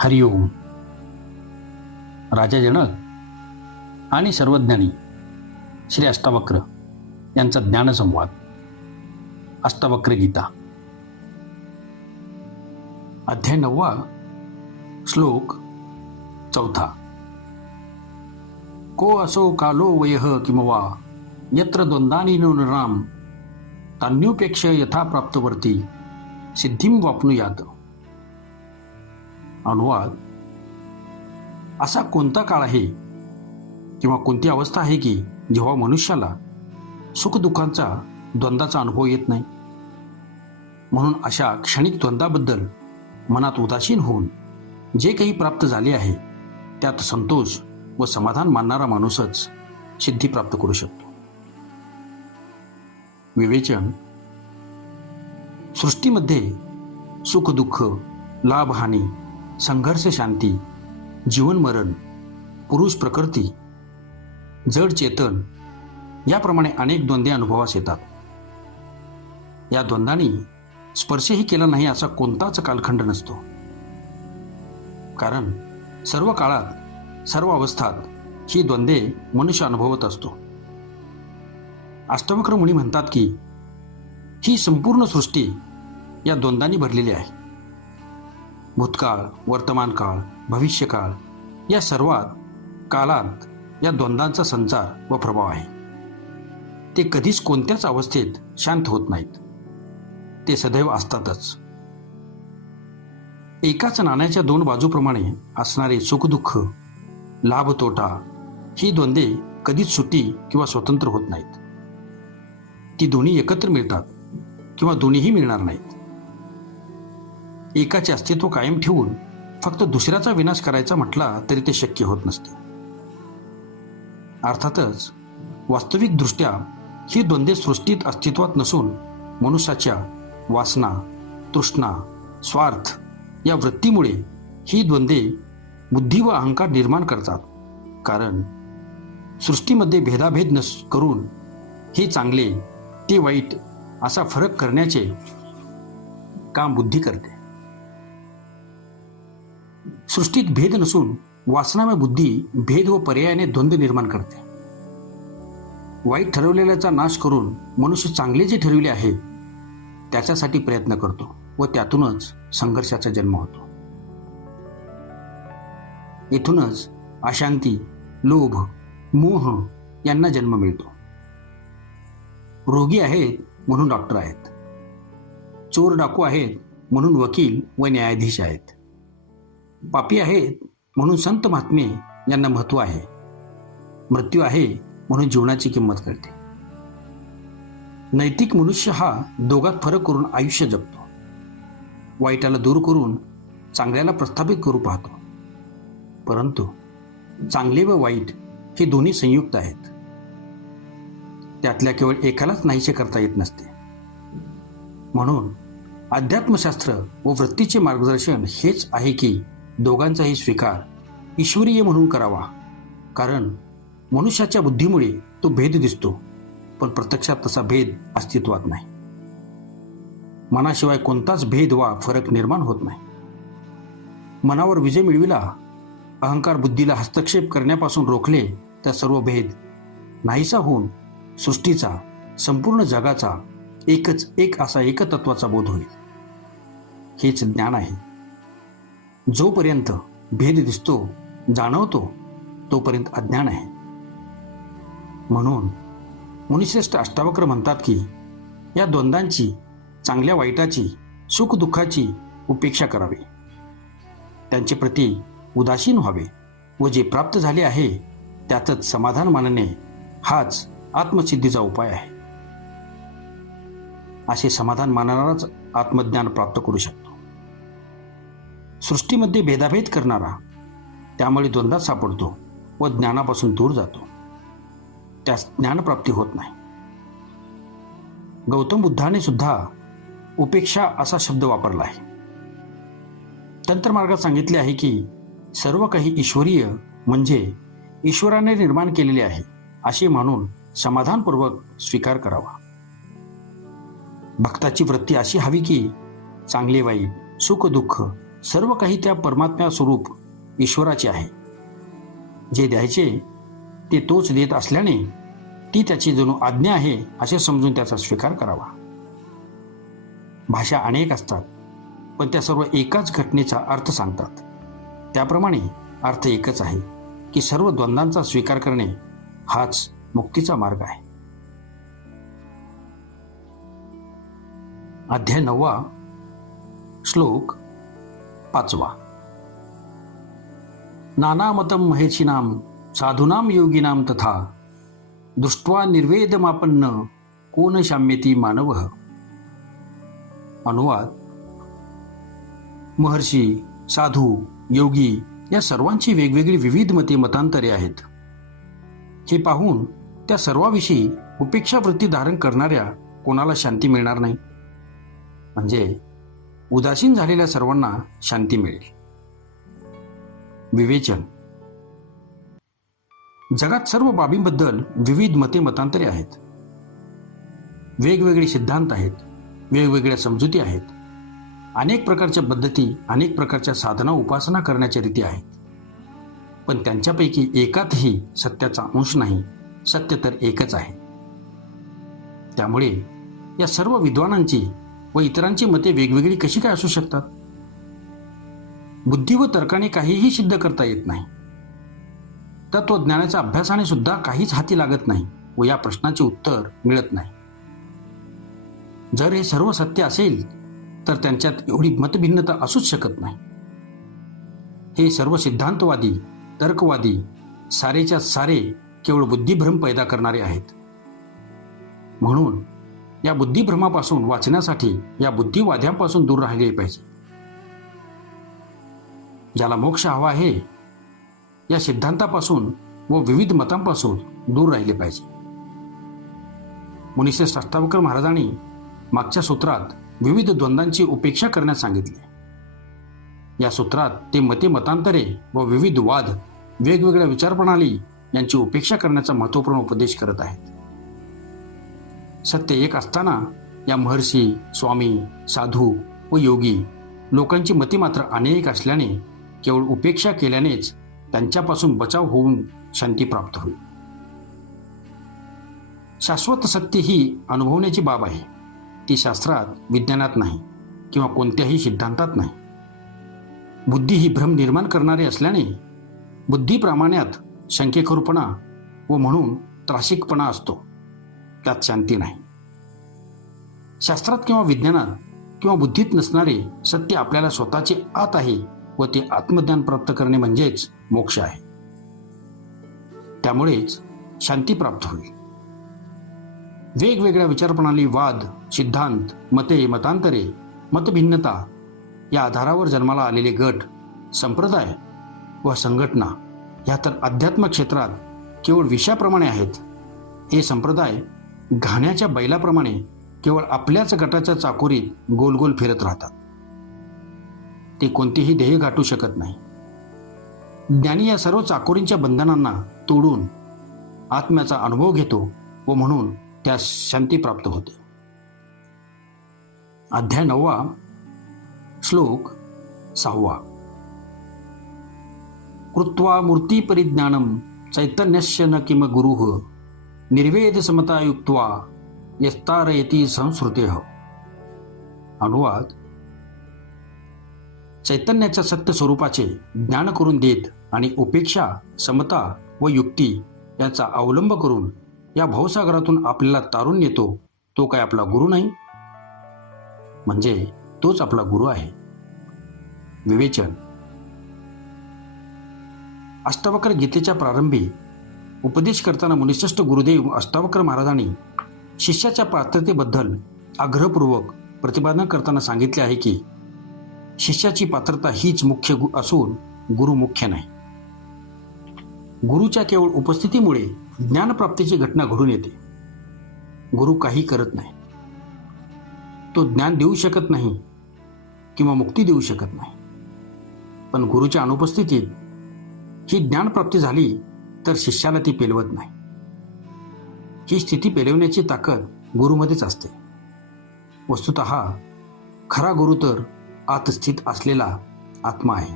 हरिओम. राजा जनक आणि सर्वज्ञानी श्री अष्टावक्र यांचा ज्ञानसंवाद. अष्टावक्र गीता अध्याय 9, श्लोक 4. को असो कालो वयः किमवा यत्र द्वंद्वानि नो नृणाम तान्योपेक्ष यथा प्राप्तवर्ती सिद्धिं वाप्नुयात. अनुवाद: असा कोणता काळ आहे किंवा कोणती अवस्था आहे की जेव्हा मनुष्याला सुखदुःखांचा द्वंद्वाचा अनुभव येत नाही. म्हणून अशा क्षणिक द्वंद्वाबद्दल मनात उदासीन होऊन जे काही प्राप्त झाले आहे त्यात संतोष व समाधान मानणारा माणूसच सिद्धी प्राप्त करू शकतो. विवेचन: सृष्टीमध्ये सुख दुःख, लाभ हानी, संघर्ष शांती, जीवन मरण, पुरुष प्रकृती, जड चेतन याप्रमाणे अनेक द्वंद्वे अनुभवास येतात. या द्वंद्वांनी स्पर्शही केला नाही असा कोणताच कालखंड नसतो. कारण सर्व काळात सर्व अवस्थात ही द्वंद्वे मनुष्य अनुभवत असतो. अष्टावक्र मुनी म्हणतात की ही संपूर्ण सृष्टी या द्वंद्वांनी भरलेली आहे. भूतकाळ, वर्तमान काळ, भविष्यकाळ या सर्वात कालात या द्वंद्वांचा संचार व प्रभाव आहे. ते कधीच कोणत्याच अवस्थेत शांत होत नाहीत. ते सदैव असतातच. एकाच नाण्याच्या दोन बाजूप्रमाणे असणारे सुखदुःख, लाभ तोटा ही द्वंद्वे कधीच सुटी किंवा स्वतंत्र होत नाहीत. ती दोन्ही एकत्र मिळतात किंवा दोन्हीही मिळणार नाहीत. एकाचे अस्तित्व कायम ठेवून फक्त दुसऱ्याचा विनाश करायचा म्हटला तरी ते शक्य होत नसते. अर्थातच वास्तविकदृष्ट्या ही द्वंद्वे सृष्टीत अस्तित्वात नसून मनुष्याच्या वासना, तृष्णा, स्वार्थ या वृत्तीमुळे ही द्वंद्वे बुद्धी व अहंकार निर्माण करतात. कारण सृष्टीमध्ये भेदाभेद करून हे चांगले ते वाईट असा फरक करण्याचे काम बुद्धी करते. सृष्टीत भेद नसून वासनामय बुद्धी भेद व पर्यायाने द्वंद्व निर्माण करते. वाईट ठरवलेल्याचा नाश करून मनुष्य चांगले जे ठरविले आहे त्याच्यासाठी प्रयत्न करतो व त्यातूनच संघर्षाचा जन्म होतो. येथूनच अशांती, लोभ, मोह यांना जन्म मिळतो. रोगी आहेत म्हणून डॉक्टर आहेत, चोर डाकू आहेत म्हणून वकील व न्यायाधीश आहेत, पापी आहेत म्हणून संत महात्मे यांना महत्त्व आहे, मृत्यू आहे म्हणून जीवनाची किंमत कळते. नैतिक मनुष्य हा दोघात फरक करून आयुष्य जगतो. वाईटाला दूर करून चांगल्याला प्रस्थापित करू पाहतो. परंतु चांगले व वाईट हे दोन्ही संयुक्त आहेत. त्यातल्या केवळ एकालाच नाहीसे करता येत नसते. म्हणून अध्यात्मशास्त्र व वृत्तीचे मार्गदर्शन हेच आहे की दोघांचाही स्वीकार ईश्वरीय म्हणून करावा. कारण मनुष्याच्या बुद्धीमुळे तो भेद दिसतो, पण प्रत्यक्षात तसा भेद अस्तित्वात नाही. मनाशिवाय कोणताच भेद वा फरक निर्माण होत नाही. मनावर विजय मिळविला, अहंकार बुद्धीला हस्तक्षेप करण्यापासून रोखले तर सर्व भेद नाहीसा होऊन सृष्टीचा, संपूर्ण जगाचा एक असा एकतत्वाचा बोध होईल. हेच ज्ञान आहे. जोपर्यंत भेद दिसतो, जाणवतो, तोपर्यंत अज्ञान आहे. म्हणून मुनिश्रेष्ठ अष्टावक्र म्हणतात की या द्वंद्वांची, चांगल्या वाईटाची, सुख दुःखाची उपेक्षा करावी. त्यांचे प्रती उदासीन व्हावे व जे प्राप्त झाले आहे त्यातच समाधान मानणे हाच आत्मसिद्धीचा उपाय आहे. असे समाधान मानणाराच आत्मज्ञान प्राप्त करू शकतो. सृष्टीमध्ये भेदाभेद करणारा त्यामुळे द्वंद्वात सापडतो व ज्ञानापासून दूर जातो. त्यास ज्ञानप्राप्ती होत नाही. गौतम बुद्धाने सुद्धा उपेक्षा असा शब्द वापरला आहे. तंत्रमार्गात सांगितले आहे की सर्व काही ईश्वरीय म्हणजे ईश्वराने निर्माण केलेले आहे असे मानून समाधानपूर्वक स्वीकार करावा. भक्ताची वृत्ती अशी हवी की चांगले वाईट, सुख दुःख सर्व काही त्या परमात्म्या स्वरूप ईश्वराचे आहे. जे द्यायचे ते तोच देत असल्याने ती त्याची जणू आज्ञा आहे असे समजून त्याचा स्वीकार करावा. भाषा अनेक असतात, पण त्या सर्व एकाच घटनेचा अर्थ सांगतात. त्याप्रमाणे अर्थ एकच आहे की सर्व द्वंद्वांचा स्वीकार करणे हाच मुक्तीचा मार्ग आहे. अध्याय 9 श्लोक 5. नानामतं महेशिनां साधूनां योगिनां तथा दृष्ट्वा निर्वेदमापन्न कोन शाम्यती मानवः. अनुवाद: महर्षी, साधू, योगी या सर्वांची वेगवेगळी विविध मतांतरे आहेत. हे पाहून त्या सर्वाविषयी उपेक्षा वृत्ती धारण करणाऱ्या कोणाला शांती मिळणार नाही. म्हणजे उदासीन झालेल्या सर्वांना शांती मिळेल. विवेचन: जगात सर्व बाबींबद्दल विविध मतांतरे आहेत. वेगवेगळे सिद्धांत आहेत, वेगवेगळ्या समजुती आहेत, अनेक प्रकारच्या पद्धती, अनेक प्रकारच्या साधना उपासना करण्याच्या रीती आहेत. पण त्यांच्यापैकी एकातही सत्याचा अंश नाही. सत्य तर एकच आहे. त्यामुळे या सर्व विद्वानांची व इतरांची मते वेगवेगळी कशी काय असू शकतात? बुद्धी व तर्काने काहीही सिद्ध करता येत नाही. तत्वज्ञानाच्या अभ्यासाने सुद्धा काहीच हाती लागत नाही व या प्रश्नाचे उत्तर मिळत नाही. जर हे सर्व सत्य असेल तर त्यांच्यात एवढी मतभिन्नता असूच शकत नाही. हे सर्व सिद्धांतवादी, तर्कवादी सारेच्या सारे केवळ बुद्धिभ्रम पैदा करणारे आहेत. म्हणून या बुद्धिभ्रमापासून वाचण्यासाठी या बुद्धिवाद्यांपासून दूर राहिले पाहिजे. ज्याला मोक्ष हवा आहे या सिद्धांतापासून व विविध मतांपासून दूर राहिले पाहिजे. मुनिश्रेष्ठ अष्टावक्र महाराजांनी मागच्या सूत्रात विविध द्वंद्वांची उपेक्षा करण्यास सांगितले. या सूत्रात ते मतांतरे व विविध वाद, वेगवेगळ्या विचारप्रणाली यांची उपेक्षा करण्याचा महत्त्वपूर्ण उपदेश करत आहेत. सत्य एक असताना या महर्षी, स्वामी, साधू व योगी लोकांची मते मात्र अनेक असल्याने केवळ उपेक्षा केल्यानेच त्यांच्यापासून बचाव होऊन शांती प्राप्त होईल. शाश्वत सत्य ही अनुभवण्याची बाब आहे. ती शास्त्रात, विज्ञानात नाही किंवा कोणत्याही सिद्धांतात नाही. बुद्धी ही भ्रम निर्माण करणारी असल्याने बुद्धीप्रामाण्यात शंकेखोरपणा व म्हणून त्रासिकपणा असतो. त्यात शांती नाही. शास्त्रात किंवा विज्ञानात किंवा बुद्धीत नसणारे सत्य आपल्याला स्वतःचे आत आहे व ते आत्मज्ञान प्राप्त करणे म्हणजेच मोक्ष आहे. त्यामुळेच शांती प्राप्त होईल. वेगवेगळ्या विचारप्रणाली, वाद, सिद्धांत, मते, मतांतरे, मतभिन्नता या आधारावर जन्माला आलेले गट, संप्रदाय व संघटना ह्या तर अध्यात्म क्षेत्रात केवळ विषयाप्रमाणे आहेत. हे संप्रदाय घाण्याच्या बैलाप्रमाणे केवळ आपल्याच गटाच्या चाकोरीत गोल गोल फिरत राहतात. ते कोणतीही ध्येय गाठू शकत नाही. ज्ञानी या सर्व चाकोरींच्या बंधनांना तोडून आत्म्याचा अनुभव घेतो व म्हणून त्यास शांती प्राप्त होते. अध्याय 9 श्लोक 6. कृत्वा मूर्ती परिज्ञानम चैतन्यस्य न किम गुरुः निर्वेद समता युक्त्वा यस्तारयति संस्कृतेः. अनुवाद: चैतन्याच्या सत्य स्वरूपाचे ज्ञान करून देत आणि उपेक्षा, समता व युक्ती याचा अवलंब करून या भवसागरातून आपल्याला तारून नेतो तो काय आपला गुरु नाही? म्हणजे तोच आपला गुरु आहे. विवेचन: अष्टावक्र गीतेच्या प्रारंभी उपदेश करताना मुनिश्रेष्ठ गुरुदेव अष्टावक्र महाराजांनी शिष्याच्या पात्रतेबद्दल आग्रहपूर्वक प्रतिपादन करताना सांगितले आहे की शिष्याची पात्रता हीच मुख्य असून गुरु मुख्य नाही. गुरुच्या केवळ उपस्थितीमुळे ज्ञानप्राप्तीची घटना घडून येते. गुरु काही करत नाही. तो ज्ञान देऊ शकत नाही किंवा मुक्ती देऊ शकत नाही. पण गुरुच्या अनुपस्थितीत ही ज्ञानप्राप्ती झाली तर शिष्याला ती पेलवत नाही. ही स्थिती पेलवण्याची ताकद गुरुमध्येच असते. वस्तुतः खरा गुरु तर आत स्थित असलेला आत्मा आहे,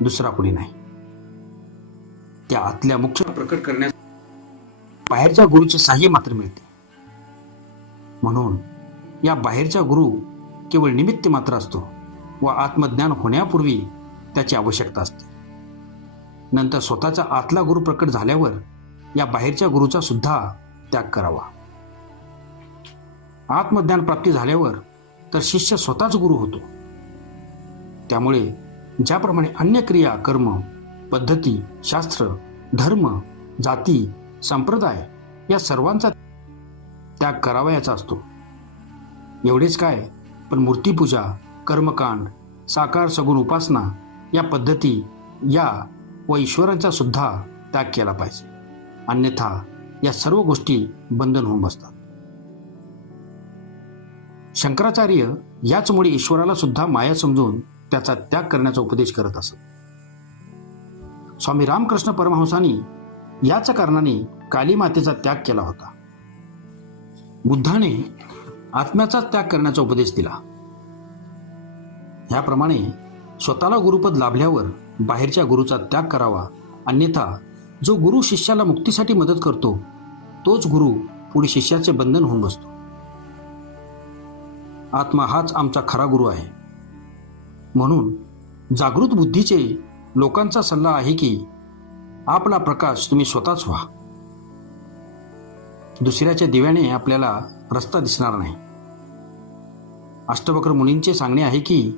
दुसरा कोणी नाही. त्या आतल्या मुख्य प्रकट करण्यास बाहेरच्या गुरुचे साह्य मात्र मिळते. म्हणून या बाहेरच्या गुरु केवळ निमित्त मात्र असतो व आत्मज्ञान होण्यापूर्वी त्याची आवश्यकता असते. नंतर स्वतःचा आतला गुरु प्रकट झाल्यावर या बाहेरच्या गुरुचा सुद्धा त्याग करावा. आत्मज्ञान प्राप्ती झाल्यावर तर शिष्य स्वतःच गुरु होतो. त्यामुळे ज्याप्रमाणे अन्य क्रिया, कर्म, पद्धती, शास्त्र, धर्म, जाती, संप्रदाय या सर्वांचा त्याग करावयाचा असतो. एवढेच काय, पण मूर्तीपूजा, कर्मकांड, साकार सगुण उपासना या पद्धती या व ईश्वरांचा सुद्धा त्याग केला पाहिजे. अन्यथा या सर्व गोष्टी बंधन होऊन बसतात. शंकराचार्य याचमुळे ईश्वराला सुद्धा माया समजून त्याचा त्याग करण्याचा उपदेश करत असत. स्वामी रामकृष्ण परमहंसांनी याच कारणाने काली मातेचा त्याग केला होता. बुद्धाने आत्म्याचा त्याग करण्याचा उपदेश दिला. ह्याप्रमाणे स्वतःला गुरुपद लाभल्यावर बाहेरच्या गुरुचा त्याग करावा. अन्यथा जो गुरु शिष्याला मुक्तीसाठी मदत करतो तोच गुरु पुढे शिष्याचे बंधन होऊन बसतो. आत्मा हाच आमचा खरा गुरु आहे. म्हणून जागृत बुद्धीचे लोकांचा सल्ला आहे की आपला प्रकाश तुम्ही स्वतःच व्हा. दुसऱ्याच्या दिव्याने आपल्याला रस्ता दिसणार नाही. अष्टवक्र मुनींचे सांगणे आहे की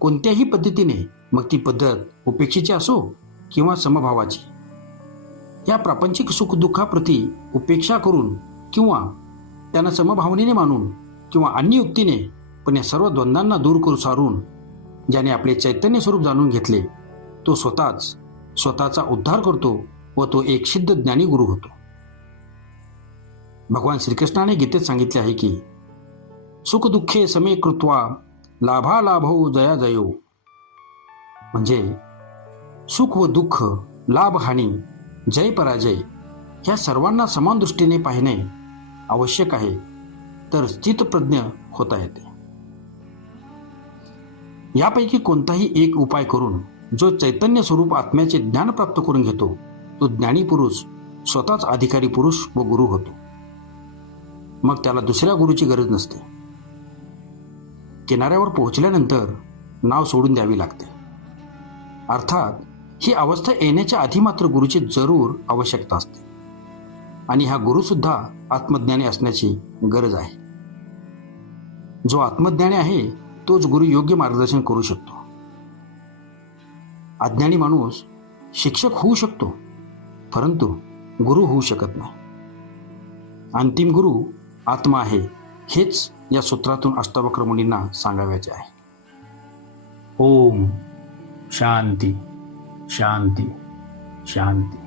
कोणत्याही पद्धतीने, मग ती पद्धत उपेक्षेची असो किंवा समभावाची, या प्रापंचिक सुखदुःखाप्रती उपेक्षा करून किंवा त्यांना समभावनेने मानून किंवा अन्य युक्तीने, पण या सर्व द्वंद्वांना दूर करू सारून ज्याने आपले चैतन्य स्वरूप जाणून घेतले तो स्वतःचा उद्धार करतो व तो एक सिद्ध ज्ञानी गुरु होतो. भगवान श्रीकृष्णाने गीतेत सांगितले आहे की सुखदुःखे समे कृत्वा लाभालाभो जया जयो, म्हणजे सुख व दुःख, लाभ हानी, जय पराजय ह्या सर्वांना समान दृष्टीने पाहणे आवश्यक आहे, तर स्थितप्रज्ञ होता येते. यापैकी कोणताही एक उपाय करून जो चैतन्य स्वरूप आत्म्याचे ज्ञान प्राप्त करून घेतो तो ज्ञानी पुरुष स्वतःच अधिकारी पुरुष व गुरु होतो. मग त्याला दुसऱ्या गुरुची गरज नसते. किनाऱ्यावर पोहोचल्यानंतर नाव सोडून द्यावी लागते. अर्थात ही अवस्था येण्याच्या आधी मात्र गुरुची जरूर आवश्यकता असते आणि हा गुरु सुद्धा आत्मज्ञानी असण्याची गरज आहे. जो आत्मज्ञानी आहे तोच गुरु योग्य मार्गदर्शन करू शकतो. अज्ञानी माणूस शिक्षक होऊ शकतो परंतु गुरु होऊ शकत नाही. अंतिम गुरु आत्मा आहे हेच या सूत्रातून अष्टावक्र मुनींना सांगावयाचे आहे. ओम शांती शांती शांती.